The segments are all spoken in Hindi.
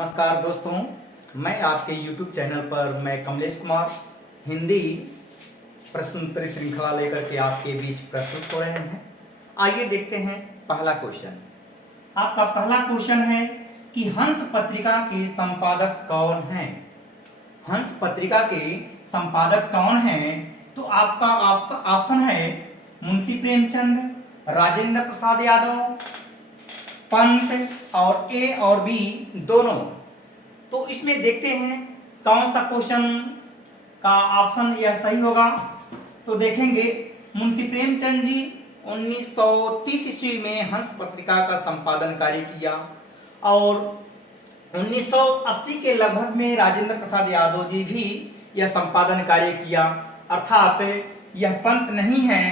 नमस्कार दोस्तों, मैं आपके YouTube चैनल पर मैं कमलेश कुमार हिंदी प्रश्न उत्तरी श्रृंखला लेकर के आपके बीच प्रस्तुत हो रहे हैं। आइए देखते हैं पहला क्वेश्चन। आपका पहला क्वेश्चन है कि हंस पत्रिका के संपादक कौन हैं? हंस पत्रिका के संपादक कौन हैं? तो आपका ऑप्शन है मुंशी प्रेमचंद, राजेंद्र प्रसाद यादव, पंत और ए और बी दोनों। तो इसमें देखते हैं कौन सा क्वेश्चन का ऑप्शन यह सही होगा। तो देखेंगे मुंशी प्रेमचंद जी 1930 ईस्वी में हंस पत्रिका का संपादन कार्य किया और 1980 के लगभग में राजेंद्र प्रसाद यादव जी भी यह संपादन कार्य किया। अर्थात यह पंत नहीं है,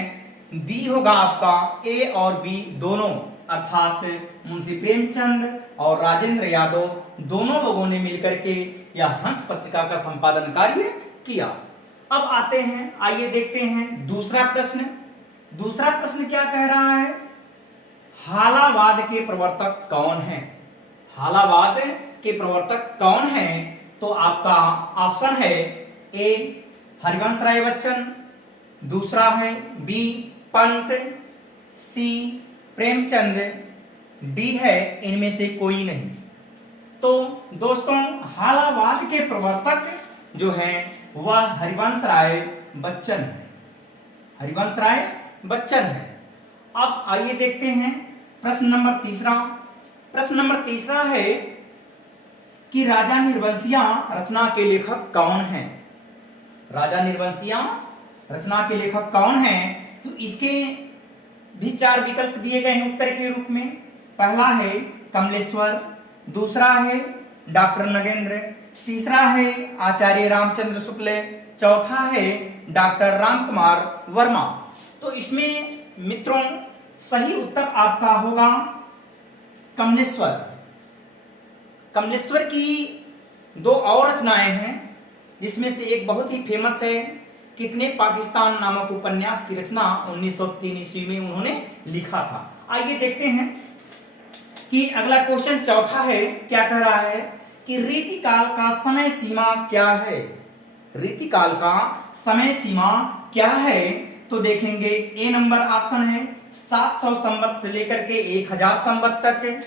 डी होगा आपका, ए और बी दोनों। अर्थात मुंशी प्रेमचंद और राजेंद्र यादव दोनों लोगों ने मिलकर के यह हंस पत्रिका का संपादन कार्य किया। अब आते हैं, आइए देखते हैं दूसरा प्रश्न। दूसरा प्रश्न क्या कह रहा है? हालावाद के प्रवर्तक कौन है? हालावाद के प्रवर्तक कौन है? तो आपका ऑप्शन है ए हरिवंश राय बच्चन, दूसरा है बी पंत, सी प्रेमचंद, डी है इनमें से कोई नहीं। तो दोस्तों हालावाद के प्रवर्तक जो हैं वह हरिवंश राय बच्चन है। हरिवंश राय बच्चन है। अब आइए देखते हैं प्रश्न नंबर तीसरा। प्रश्न नंबर तीसरा है कि राजा निर्वंशिया रचना के लेखक कौन हैं? राजा निर्वंशिया रचना के लेखक कौन हैं? तो इसके भी चार विकल्प दिए गए हैं उत्तर के रूप में। पहला है कमलेश्वर, दूसरा है डॉक्टर नगेंद्र, तीसरा है आचार्य रामचंद्र शुक्ल, चौथा है डॉक्टर रामकुमार वर्मा। तो इसमें मित्रों सही उत्तर आपका होगा कमलेश्वर। कमलेश्वर की दो और रचनाएं हैं जिसमें से एक बहुत ही फेमस है कितने पाकिस्तान नामक उपन्यास की रचना 1903 ईस्वी में उन्होंने लिखा था। आइए देखते हैं कि अगला क्वेश्चन चौथा है, क्या कह रहा है कि रीतिकाल का समय सीमा क्या है? रीतिकाल का समय सीमा क्या है? तो देखेंगे ए नंबर ऑप्शन है 700 संवत से लेकर के 1000 संवत तक,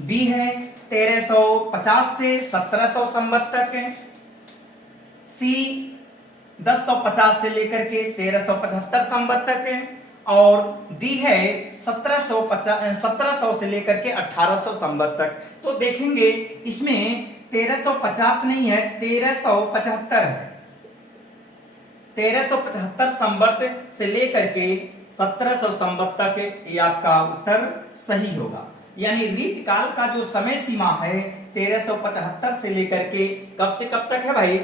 बी है 1350 से 1700 संवत तक, सी 1050 से लेकर के 1375 संवत तक और डी है 1700 से लेकर के 1800 संवत तक। तो देखेंगे इसमें 1350 नहीं है, 1375 है। 1375 संवत से लेकर के 1700 संवत तक ये आपका उत्तर सही होगा। यानी रीतकाल का जो समय सीमा है 1375 से लेकर के कब से कब तक है भाई?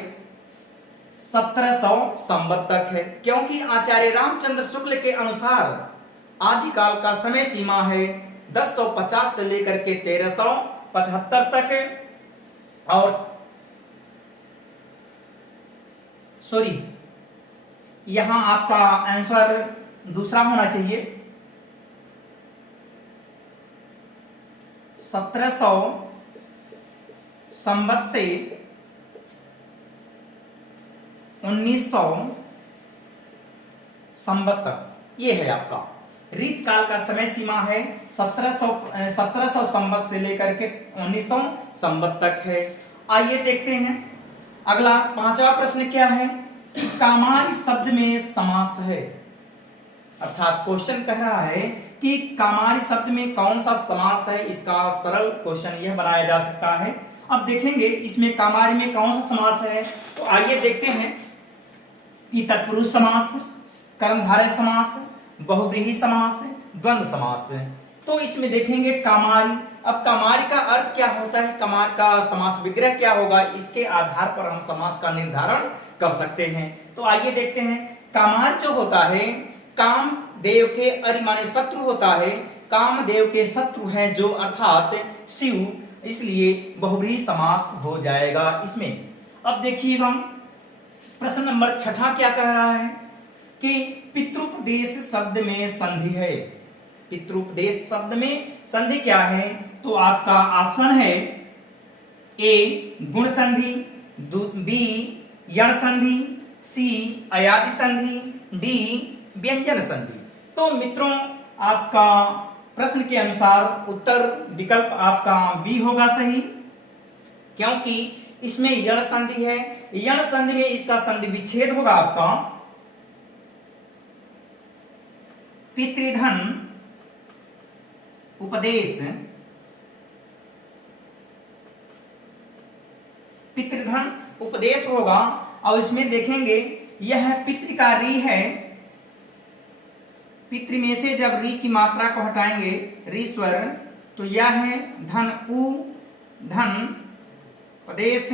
1700 संवत तक है, क्योंकि आचार्य रामचंद्र शुक्ल के अनुसार आदिकाल का समय सीमा है 1050 से लेकर के 1375 तक। और सॉरी, यहां आपका आंसर दूसरा होना चाहिए। 1700 संवत से 1900 संवत तक ये है आपका रीतकाल का समय सीमा है। 1700 संवत से लेकर के 1900 संवत तक है। आइए देखते हैं अगला पांचवा प्रश्न क्या है? कामारी शब्द में समास है। अर्थात क्वेश्चन कह रहा है कि कामारी शब्द में कौन सा समास है। इसका सरल क्वेश्चन यह बनाया जा सकता है। अब देखेंगे इसमें कामारी में कौन सा समास है। तो आइए देखते हैं कि तत्पुरुष समास, कर्मधारय समास, बहुव्रीहि समास, द्वंद्व समास। तो इसमें देखेंगे कामारी। अब कामारी का अर्थ क्या होता है, कामार का समास विग्रह क्या होगा, इसके आधार पर हम समास का निर्धारण कर सकते हैं। तो आइए देखते हैं। कामार जो होता है काम देव के अरिमाने शत्रु होता है, कामदेव के शत्रु हैं जो, अर्थात शिव, इसलिए बहुव्रीहि समास हो जाएगा इसमें। अब देखिएगा प्रश्न नंबर छठा क्या कह रहा है कि पितृपदेश शब्द में संधि है। पितृपदेश शब्द में संधि क्या है? तो आपका ऑप्शन है ए गुण संधि, बी यण संधि, सी अयादि संधि, डी व्यंजन संधि। तो मित्रों आपका प्रश्न के अनुसार उत्तर विकल्प आपका बी होगा सही, क्योंकि इसमें यण संधि है। यण संधि में इसका संधि विच्छेद होगा आपका पितृधन उपदेश, पितृधन उपदेश होगा। और इसमें देखेंगे यह पितृ का री है, पितृ में से जब री की मात्रा को हटाएंगे री स्वर, तो यह है धन उ, धन प्रदेश।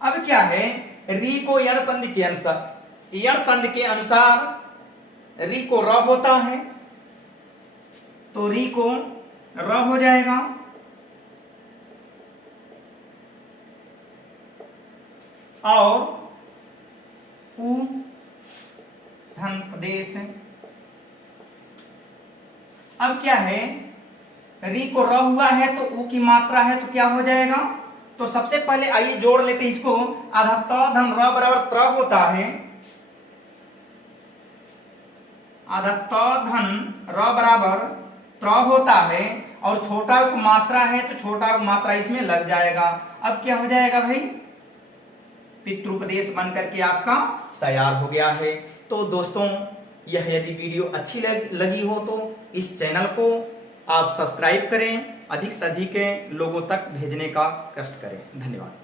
अब क्या है, री को यण संधि के अनुसार, यण संधि के अनुसार री को र होता है, तो री को र हो जाएगा। और उ धन प्रदेश। अब क्या है, री को र हुआ है तो उ की मात्रा है तो क्या हो जाएगा, तो सबसे पहले आइए जोड़ लेते हैं इसको। आधा त धन र बराबर त्र होता है, आधा त धन र बराबर त्र होता है, और छोटा उप मात्रा है तो छोटा उप मात्रा इसमें लग जाएगा। अब क्या हो जाएगा भाई, पितृपदेश बन करके आपका तैयार हो गया है। तो दोस्तों यह यदि वीडियो अच्छी लगी हो तो इस चैनल को आप सब्सक्राइब करें, अधिक से अधिक लोगों तक भेजने का कष्ट करें। धन्यवाद।